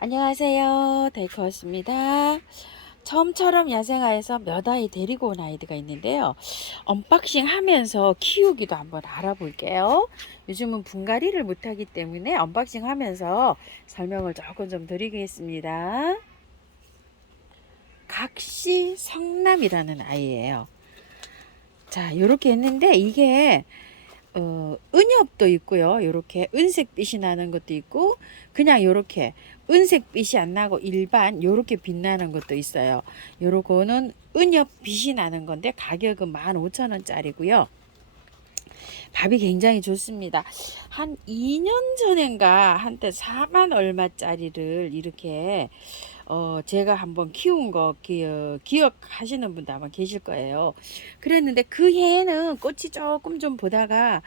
안녕하세요. 데이커스입니다. 처음처럼 야생화에서 몇 아이 데리고 온 아이들가 있는데요. 언박싱 하면서 키우기도 한번 알아볼게요. 요즘은 분갈이를 못하기 때문에 언박싱 하면서 설명을 조금 좀 드리겠습니다. 각시 성남이라는 아이예요. 자, 이렇게 했는데 이게 은엽도 있고요. 요렇게 은색빛이 나는 것도 있고 그냥 요렇게 은색빛이 안 나고 일반 요렇게 빛나는 것도 있어요. 요거는 은엽빛이 나는 건데 가격은 15,000원짜리고요. 밥이 굉장히 좋습니다. 한 2년 전인가 한때 4만 얼마짜리를 이렇게 제가 한번 키운 거 기억하시는 분도 아마 계실 거예요. 그랬는데 그 해에는 꽃이 조금 좀 보다가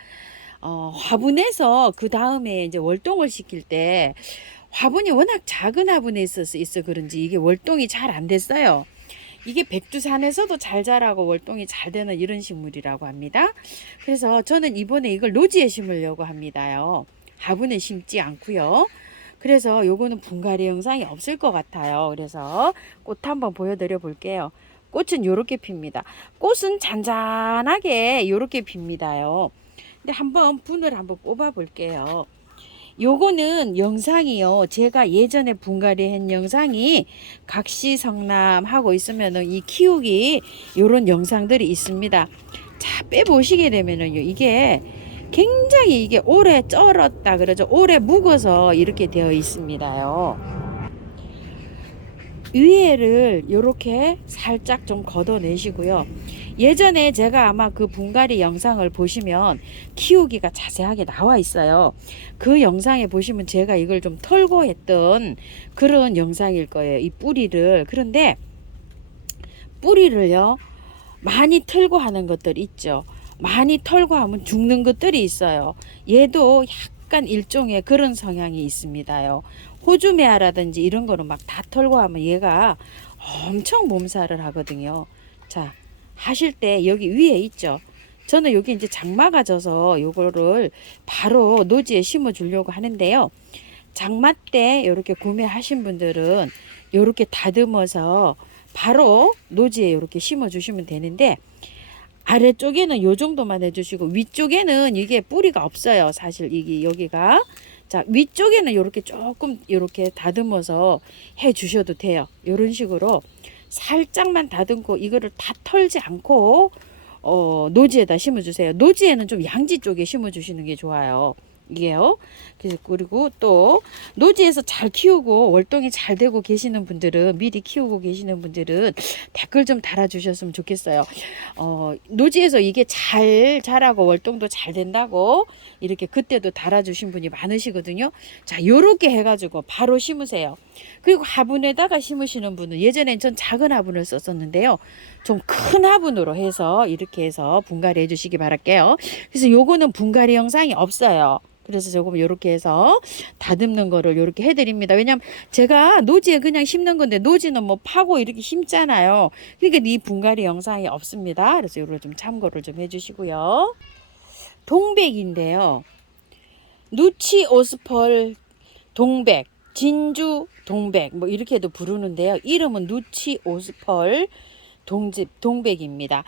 화분에서 그 다음에 이제 월동을 시킬 때 화분이 워낙 작은 화분에 있어 그런지 이게 월동이 잘 안 됐어요. 이게 백두산에서도 잘 자라고 월동이 잘 되는 이런 식물이라고 합니다. 그래서 저는 이번에 이걸 노지에 심으려고 합니다요. 화분에 심지 않고요. 그래서 요거는 분갈이 영상이 없을 것 같아요. 그래서 꽃 한번 보여드려 볼게요. 꽃은 요렇게 핍니다. 꽃은 잔잔하게 요렇게 핍니다요. 근데 한번 분을 한번 뽑아 볼게요. 요거는 영상이요. 제가 예전에 분갈이 한 영상이 각시성남 하고 있으면은 이 키우기 요런 영상들이 있습니다. 자, 빼보시게 되면은요. 이게 굉장히 이게 오래 쩔었다 그러죠. 오래 묵어서 이렇게 되어 있습니다요. 위에를 이렇게 살짝 좀 걷어내시고요. 예전에 제가 아마 그 분갈이 영상을 보시면 키우기가 자세하게 나와 있어요. 그 영상에 보시면 제가 이걸 좀 털고 했던 그런 영상일 거예요. 이 뿌리를. 그런데 뿌리를요, 많이 털고 하는 것들 있죠. 많이 털고 하면 죽는 것들이 있어요. 얘도 약간 일종의 그런 성향이 있습니다요. 호주메아라든지 이런 거는 막 다 털고 하면 얘가 엄청 몸살을 하거든요. 자, 하실 때 여기 위에 있죠. 저는 여기 이제 장마가 져서 요거를 바로 노지에 심어 주려고 하는데요. 장마 때 이렇게 구매하신 분들은 이렇게 다듬어서 바로 노지에 이렇게 심어 주시면 되는데, 아래쪽에는 요 정도만 해주시고 위쪽에는 이게 뿌리가 없어요. 사실 이게 여기가, 자, 위쪽에는 이렇게 조금 이렇게 다듬어서 해 주셔도 돼요. 이런 식으로 살짝만 다듬고 이거를 다 털지 않고 노지에다 심어 주세요. 노지에는 좀 양지 쪽에 심어 주시는 게 좋아요. 이게요. 그리고 또 노지에서 잘 키우고 월동이 잘 되고 계시는 분들은, 미리 키우고 계시는 분들은 댓글 좀 달아주셨으면 좋겠어요. 노지에서 이게 잘 자라고 월동도 잘 된다고 이렇게 그때도 달아주신 분이 많으시거든요. 자, 요렇게 해가지고 바로 심으세요. 그리고 화분에다가 심으시는 분은, 예전엔 전 작은 화분을 썼었는데요. 좀 큰 화분으로 해서 이렇게 해서 분갈이 해주시기 바랄게요. 그래서 요거는 분갈이 영상이 없어요. 그래서 조금 이렇게 해서 다듬는 거를 이렇게 해드립니다. 왜냐면 제가 노지에 그냥 심는 건데 노지는 뭐 파고 이렇게 심잖아요. 그러니까 이 분갈이 영상이 없습니다. 그래서 이걸 좀 참고를 좀 해주시고요. 동백인데요. 누치 오스펄 동백, 진주 동백 뭐 이렇게도 부르는데요. 이름은 누치 오스펄 동백입니다.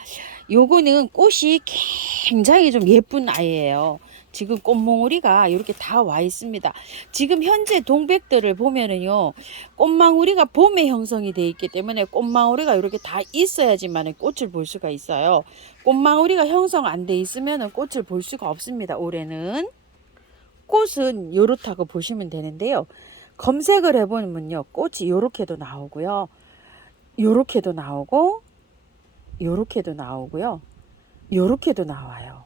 요거는 꽃이 굉장히 좀 예쁜 아이예요. 지금 꽃몽우리가 이렇게 다 와 있습니다. 지금 현재 동백들을 보면은요, 꽃망우리가 봄에 형성이 되어 있기 때문에 꽃망우리가 이렇게 다 있어야지만 꽃을 볼 수가 있어요. 꽃망우리가 형성 안 돼 있으면 꽃을 볼 수가 없습니다. 올해는 꽃은 요렇다고 보시면 되는데요. 검색을 해보면요, 꽃이 요렇게도 나오고요, 요렇게도 나오고, 요렇게도 나오고요, 요렇게도 나와요.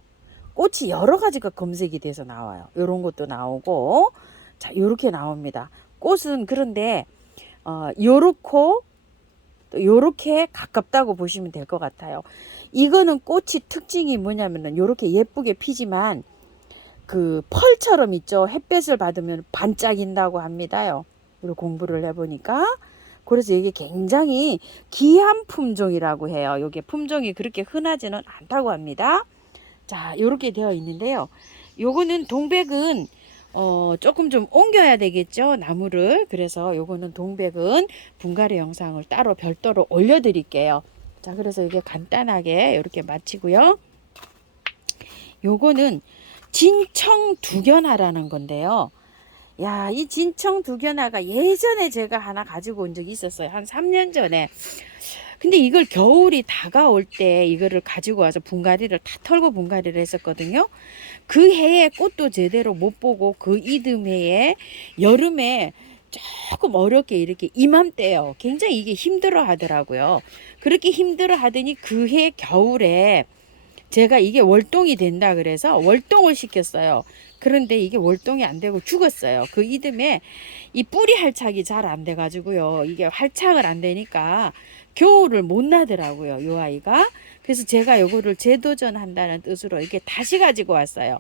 꽃이 여러 가지가 검색이 돼서 나와요. 요런 것도 나오고, 자, 요렇게 나옵니다. 꽃은 그런데 요렇고 또 요렇게 가깝다고 보시면 될 것 같아요. 이거는 꽃이 특징이 뭐냐면은 요렇게 예쁘게 피지만 그 펄처럼 있죠. 햇볕을 받으면 반짝인다고 합니다요. 그리고 공부를 해보니까. 그래서 이게 굉장히 귀한 품종이라고 해요. 이게 품종이 그렇게 흔하지는 않다고 합니다. 자, 이렇게 되어 있는데요. 요거는 동백은 조금 좀 옮겨야 되겠죠, 나무를. 그래서 요거는 동백은 분갈이 영상을 따로 별도로 올려드릴게요. 자, 그래서 이게 간단하게 이렇게 마치고요. 요거는 진청두견화라는 건데요. 야, 이 진청두견화가 예전에 제가 하나 가지고 온 적이 있었어요. 한 3년 전에. 근데 이걸 겨울이 다가올 때 이거를 가지고 와서 분갈이를 다 털고 분갈이를 했었거든요. 그 해에 꽃도 제대로 못 보고 그 이듬해에 여름에 조금 어렵게 이렇게 이맘때요. 굉장히 이게 힘들어 하더라고요. 그렇게 힘들어 하더니 그 해 겨울에 제가 이게 월동이 된다 그래서 월동을 시켰어요. 그런데 이게 월동이 안 되고 죽었어요. 그 이듬해 이 뿌리 활착이 잘 안 돼 가지고요. 이게 활착을 안 되니까 겨울을 못 나더라고요. 요 아이가. 그래서 제가 요거를 재도전한다는 뜻으로 이렇게 다시 가지고 왔어요.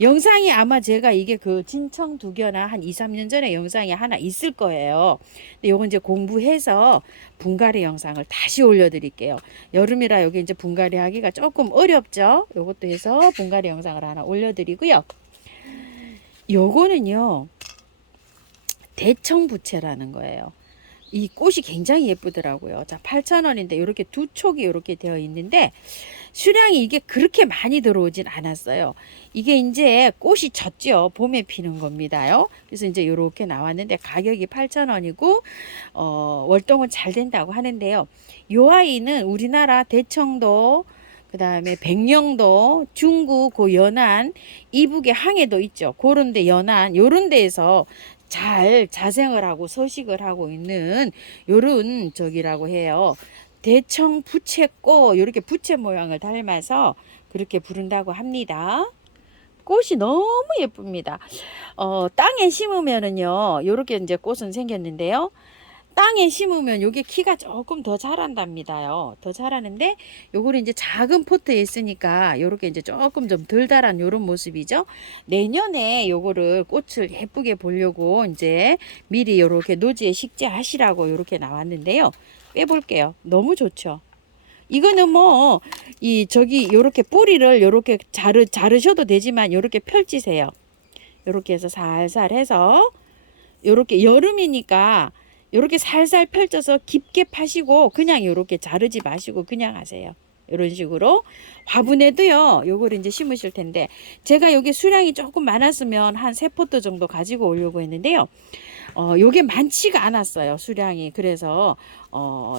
영상이 아마 제가 이게 그 진청두견화 한 2, 3년 전에 영상이 하나 있을 거예요. 근데 요건 이제 공부해서 분갈이 영상을 다시 올려드릴게요. 여름이라 여기 이제 분갈이 하기가 조금 어렵죠. 요것도 해서 분갈이 영상을 하나 올려드리고요. 요거는요, 대청부채라는 거예요. 이 꽃이 굉장히 예쁘더라고요. 자, 8,000원인데 이렇게 두 촉이 이렇게 되어 있는데 수량이 이게 그렇게 많이 들어오진 않았어요. 이게 이제 꽃이 졌죠. 봄에 피는 겁니다요. 그래서 이제 이렇게 나왔는데 가격이 8,000원이고 월동은 잘 된다고 하는데요. 요 아이는 우리나라 대청도 그 다음에 백령도, 중국, 그 연안, 이북의 항해도 있죠. 그런 데 연안, 요런 데에서 잘 자생을 하고 서식을 하고 있는 요런 저기라고 해요. 대청 부채꽃, 이렇게 부채 모양을 닮아서 그렇게 부른다고 합니다. 꽃이 너무 예쁩니다. 땅에 심으면은요, 요렇게 이제 꽃은 생겼는데요. 땅에 심으면 요게 키가 조금 더 자란답니다요. 더 자라는데 요거를 이제 작은 포트에 있으니까 요렇게 이제 조금 좀 덜 자란 요런 모습이죠. 내년에 요거를 꽃을 예쁘게 보려고 이제 미리 요렇게 노지에 식재하시라고 요렇게 나왔는데요. 빼볼게요. 너무 좋죠. 이거는 뭐 저기 요렇게 뿌리를 요렇게 자르셔도 되지만 요렇게 펼치세요. 요렇게 해서 살살 해서 요렇게 여름이니까 요렇게 살살 펼쳐서 깊게 파시고 그냥 요렇게 자르지 마시고 그냥 하세요. 이런 식으로 화분에도요 요거를 이제 심으실 텐데 제가 여기 수량이 조금 많았으면 한 3포트 정도 가지고 오려고 했는데요. 요게 많지가 않았어요, 수량이. 그래서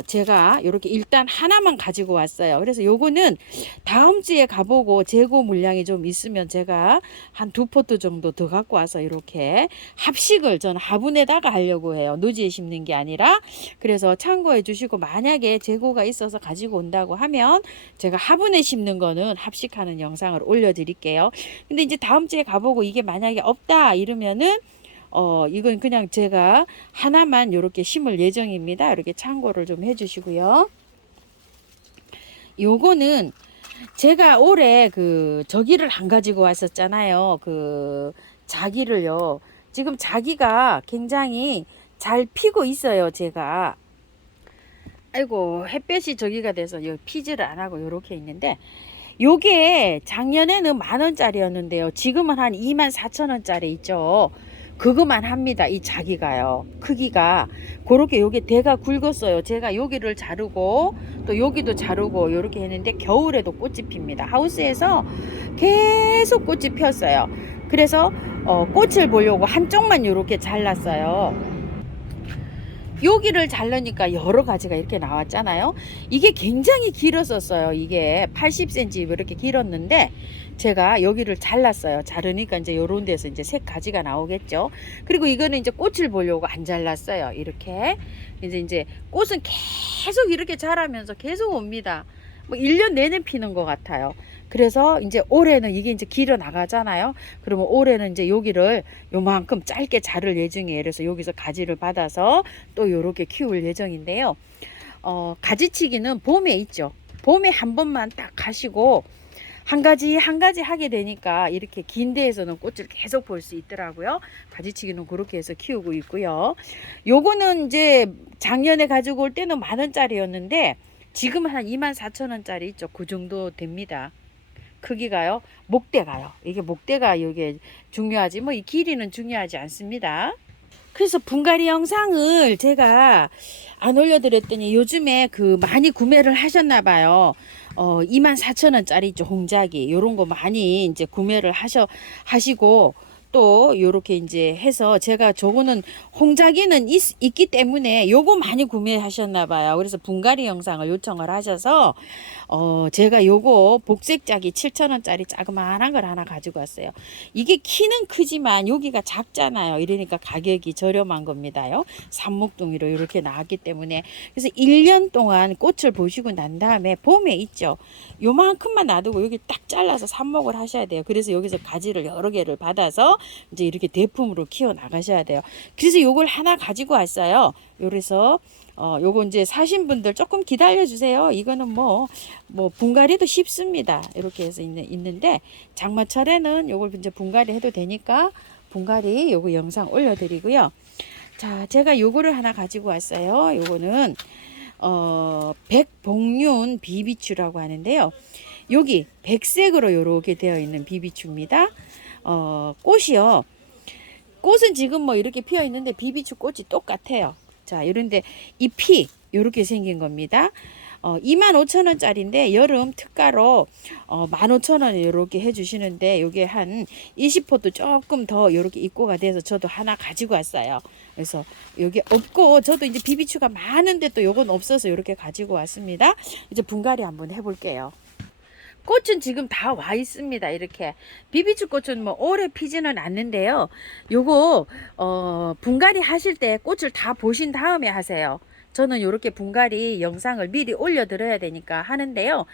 제가 요렇게 일단 하나만 가지고 왔어요. 그래서 요거는 다음 주에 가보고 재고 물량이 좀 있으면 제가 한 2포트 정도 더 갖고 와서 이렇게 합식을 저는 화분에다가 하려고 해요. 노지에 심는 게 아니라. 그래서 참고해 주시고 만약에 재고가 있어서 가지고 온다고 하면 제가 화분에 심는 거는 합식하는 영상을 올려드릴게요. 근데 이제 다음 주에 가보고 이게 만약에 없다 이러면은 이건 그냥 제가 하나만 이렇게 심을 예정입니다. 이렇게 참고를 좀 해주시고요. 요거는 제가 올해 그 저기를 안 가지고 왔었잖아요. 그 자기를요. 지금 자기가 굉장히 잘 피고 있어요. 제가. 아이고 햇볕이 저기가 돼서 요 피지를 안 하고 요렇게 있는데 요게 작년에는 10,000원짜리였는데요. 지금은 한 24,000원짜리 있죠. 그거만 합니다. 이 자기가요. 크기가 그렇게 요게 대가 굵었어요. 제가 여기를 자르고 또 여기도 자르고 요렇게 했는데 겨울에도 꽃이 핍니다. 하우스에서 계속 꽃이 폈어요. 그래서 꽃을 보려고 한쪽만 요렇게 잘랐어요. 여기를 자르니까 여러 가지가 이렇게 나왔잖아요. 이게 굉장히 길었었어요. 이게 80cm 이렇게 길었는데 제가 여기를 잘랐어요. 자르니까 이제 요런 데서 이제 색 가지가 나오겠죠. 그리고 이거는 이제 꽃을 보려고 안 잘랐어요. 이렇게. 이제 꽃은 계속 이렇게 자라면서 계속 옵니다. 뭐 1년 내내 피는 것 같아요. 그래서 이제 올해는 이게 이제 길어 나가잖아요. 그러면 올해는 이제 여기를 요만큼 짧게 자를 예정이에요. 그래서 여기서 가지를 받아서 또 요렇게 키울 예정인데요. 가지치기는 봄에 있죠. 봄에 한 번만 딱 가시고 한 가지 하게 되니까 이렇게 긴 데에서는 꽃을 계속 볼 수 있더라고요. 가지치기는 그렇게 해서 키우고 있고요. 요거는 이제 작년에 가지고 올 때는 10,000원짜리였는데 지금은 한 24,000원짜리 있죠. 그 정도 됩니다. 크기가요. 목대가요. 이게 목대가 이게 중요하지 뭐 이 길이는 중요하지 않습니다. 그래서 분갈이 영상을 제가 안 올려드렸더니 요즘에 그 많이 구매를 하셨나 봐요. 24,000원짜리 있죠, 홍자기. 요런 거 많이 이제 구매를 하시고 또 요렇게 이제 해서 제가 저거는 홍자기는 있기 때문에 요거 많이 구매하셨나 봐요. 그래서 분갈이 영상을 요청을 하셔서 제가 요거 복색자기 7,000원짜리 자그마한 걸 하나 가지고 왔어요. 이게 키는 크지만 여기가 작잖아요. 이러니까 가격이 저렴한 겁니다요. 삽목둥이로 이렇게 나왔기 때문에. 그래서 1년 동안 꽃을 보시고 난 다음에 봄에 있죠. 요만큼만 놔두고 여기 딱 잘라서 삽목을 하셔야 돼요. 그래서 여기서 가지를 여러 개를 받아서 이제 이렇게 대품으로 키워 나가셔야 돼요. 그래서 요걸 하나 가지고 왔어요. 그래서 요거 이제 사신 분들 조금 기다려 주세요. 이거는 뭐 분갈이도 쉽습니다. 이렇게 해서 있는데 장마철에는 요걸 이제 분갈이 해도 되니까 분갈이 요거 영상 올려드리고요. 자, 제가 요거를 하나 가지고 왔어요. 요거는 백복륜 비비추라고 하는데요. 여기 백색으로 요렇게 되어 있는 비비추입니다. 꽃이요. 꽃은 지금 뭐 이렇게 피어 있는데 비비추 꽃이 똑같아요. 자, 이런데 잎이 이렇게 생긴 겁니다. 25,000원짜리인데 여름 특가로 15,000원 이렇게 해주시는데 요게 한 20호도 조금 더 이렇게 입고가 돼서 저도 하나 가지고 왔어요. 그래서 여기 없고 저도 이제 비비추가 많은데 또 요건 없어서 이렇게 가지고 왔습니다. 이제 분갈이 한번 해볼게요. 꽃은 지금 다 와 있습니다. 이렇게 비비추 꽃은 뭐 오래 피지는 않는데요. 요거 분갈이 하실 때 꽃을 다 보신 다음에 하세요. 저는 이렇게 분갈이 영상을 미리 올려드려야 되니까 하는데요.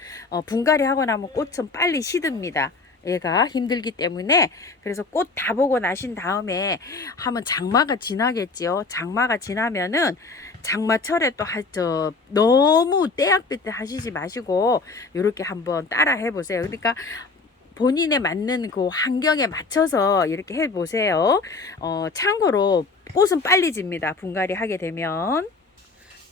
분갈이 하고 나면 꽃은 빨리 시듭니다. 얘가 힘들기 때문에. 그래서 꽃 다 보고 나신 다음에 하면 장마가 지나겠지요. 장마가 지나면은 장마철에 또 너무 떼약볕 때 하시지 마시고 이렇게 한번 따라 해보세요. 그러니까 본인에 맞는 그 환경에 맞춰서 이렇게 해보세요. 참고로 꽃은 빨리 집니다. 분갈이 하게 되면.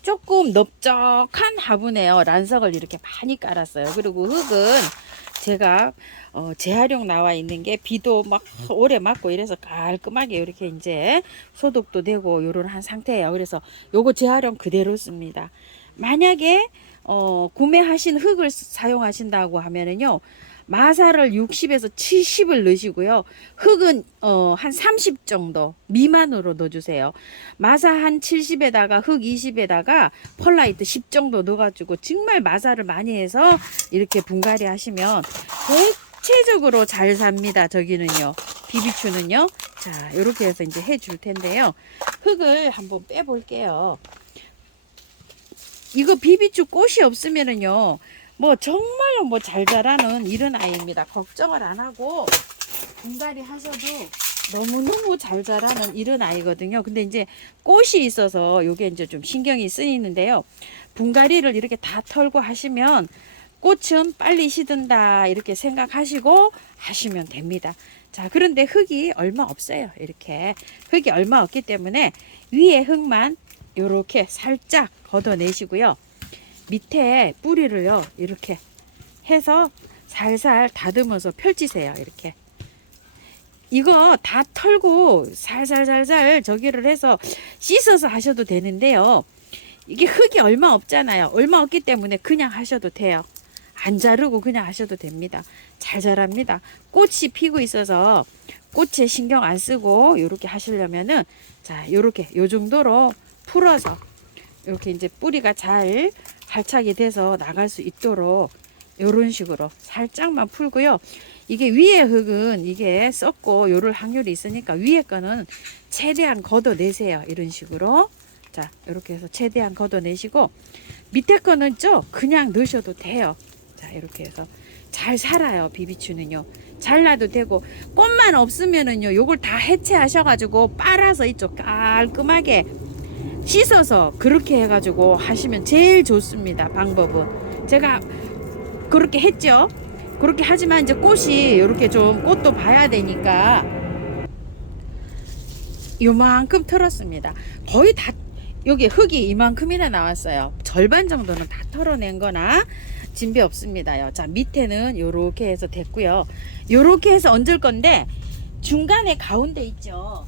조금 넓적한 화분에요. 란석을 이렇게 많이 깔았어요. 그리고 흙은 제가 재활용 나와 있는 게 비도 막 오래 맞고 이래서 깔끔하게 이렇게 이제 소독도 되고 요런 한 상태예요. 그래서 요거 재활용 그대로 씁니다. 만약에 구매하신 흙을 사용하신다고 하면은요, 마사를 60에서 70을 넣으시고요. 흙은 한 30 정도 미만으로 넣어주세요. 마사 한 70에다가 흙 20에다가 펄라이트 10 정도 넣어가지고 정말 마사를 많이 해서 이렇게 분갈이 하시면 대체적으로 잘 삽니다. 저기는요. 비비추는요. 자, 이렇게 해서 이제 해줄 텐데요. 흙을 한번 빼볼게요. 이거 비비추 꽃이 없으면은요, 뭐 정말로 뭐 잘 자라는 이런 아이입니다. 걱정을 안 하고 분갈이 하셔도 너무너무 잘 자라는 이런 아이거든요. 근데 이제 꽃이 있어서 요게 이제 좀 신경이 쓰이는데요. 분갈이를 이렇게 다 털고 하시면 꽃은 빨리 시든다 이렇게 생각하시고 하시면 됩니다. 자, 그런데 흙이 얼마 없어요. 이렇게 흙이 얼마 없기 때문에 위에 흙만 요렇게 살짝 걷어내시고요. 밑에 뿌리를요 이렇게 해서 살살 다듬어서 펼치세요. 이렇게 이거 다 털고 살살살살 저기를 해서 씻어서 하셔도 되는데요. 이게 흙이 얼마 없잖아요. 얼마 없기 때문에 그냥 하셔도 돼요. 안 자르고 그냥 하셔도 됩니다. 잘 자랍니다. 꽃이 피고 있어서 꽃에 신경 안 쓰고 이렇게 하시려면은 자, 요렇게 요 정도로 풀어서 이렇게 이제 뿌리가 잘 발착이 돼서 나갈 수 있도록 이런 식으로 살짝만 풀고요. 이게 위에 흙은 이게 썩고 요럴 확률이 있으니까 위에 거는 최대한 걷어내세요. 이런 식으로. 자, 이렇게 해서 최대한 걷어내시고 밑에 거는 그냥 넣으셔도 돼요. 자, 이렇게 해서 잘 살아요. 비비추는요. 잘라도 되고 꽃만 없으면은요 요걸 다 해체하셔가지고 빨아서 이쪽 깔끔하게 씻어서 그렇게 해가지고 하시면 제일 좋습니다. 방법은 제가 그렇게 했죠. 그렇게 하지만 이제 꽃이 이렇게 좀 꽃도 봐야 되니까 요만큼 털었습니다. 거의 다 여기 흙이 이만큼이나 나왔어요. 절반 정도는 다 털어낸 거나 진배 없습니다요. 자, 밑에는 요렇게 해서 됐고요. 요렇게 해서 얹을 건데 중간에 가운데 있죠.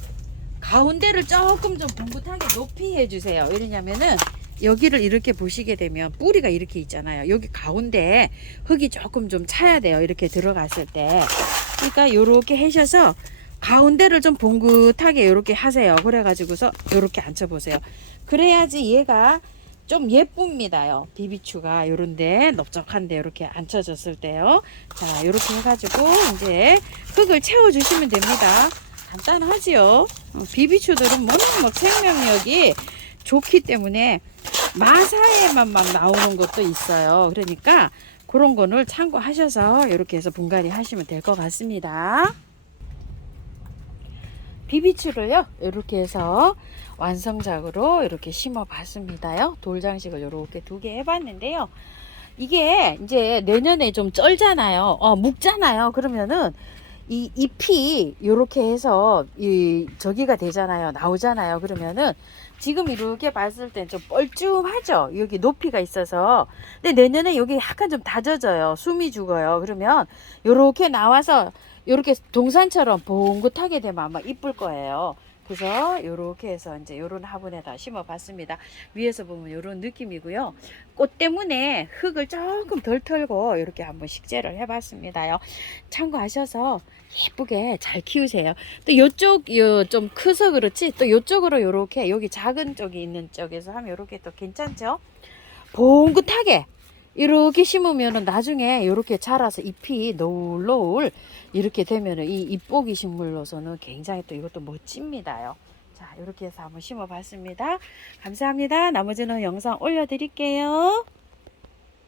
가운데를 조금 좀 봉긋하게 높이 해주세요. 왜냐면은 여기를 이렇게 보시게 되면 뿌리가 이렇게 있잖아요. 여기 가운데 흙이 조금 좀 차야 돼요. 이렇게 들어갔을 때. 그러니까 요렇게 하셔서 가운데를 좀 봉긋하게 요렇게 하세요. 그래가지고서 요렇게 앉혀보세요. 그래야지 얘가 좀 예쁩니다요. 비비추가 요런데 넓적한데 이렇게 앉혀졌을 때요. 자, 요렇게 해가지고 이제 흙을 채워주시면 됩니다. 간단하지요. 비비추들은 워낙 막 생명력이 좋기 때문에 마사에만 막 나오는 것도 있어요. 그러니까 그런 거를 참고하셔서 이렇게 해서 분갈이 하시면 될 것 같습니다. 비비추를요 이렇게 해서 완성작으로 이렇게 심어 봤습니다요. 돌장식을 이렇게 2개 해봤는데요. 이게 이제 내년에 좀 쩔잖아요. 묵잖아요. 그러면은 이 잎이 이렇게 해서 이 저기가 되잖아요. 나오잖아요. 그러면은 지금 이렇게 봤을 땐 좀 뻘쭘하죠. 여기 높이가 있어서. 근데 내년에 여기 약간 좀 다져져요. 숨이 죽어요. 그러면 이렇게 나와서 이렇게 동산처럼 봉긋하게 되면 아마 이쁠 거예요. 그래서 이렇게 해서 이제 요런 화분에다 심어 봤습니다. 위에서 보면 요런 느낌이고요. 꽃 때문에 흙을 조금 덜 털고 이렇게 한번 식재를 해 봤습니다요. 참고하셔서 예쁘게 잘 키우세요. 또 요쪽 좀 커서 그렇지 또 요쪽으로 요렇게 여기 작은 쪽이 있는 쪽에서 하면 요렇게 또 괜찮죠? 봉긋하게 이렇게 심으면은 나중에 이렇게 자라서 잎이 노울노울 이렇게 되면은 이 잎보기 식물로서는 굉장히 또 이것도 멋집니다요. 자, 이렇게 해서 한번 심어 봤습니다. 감사합니다. 나머지는 영상 올려드릴게요.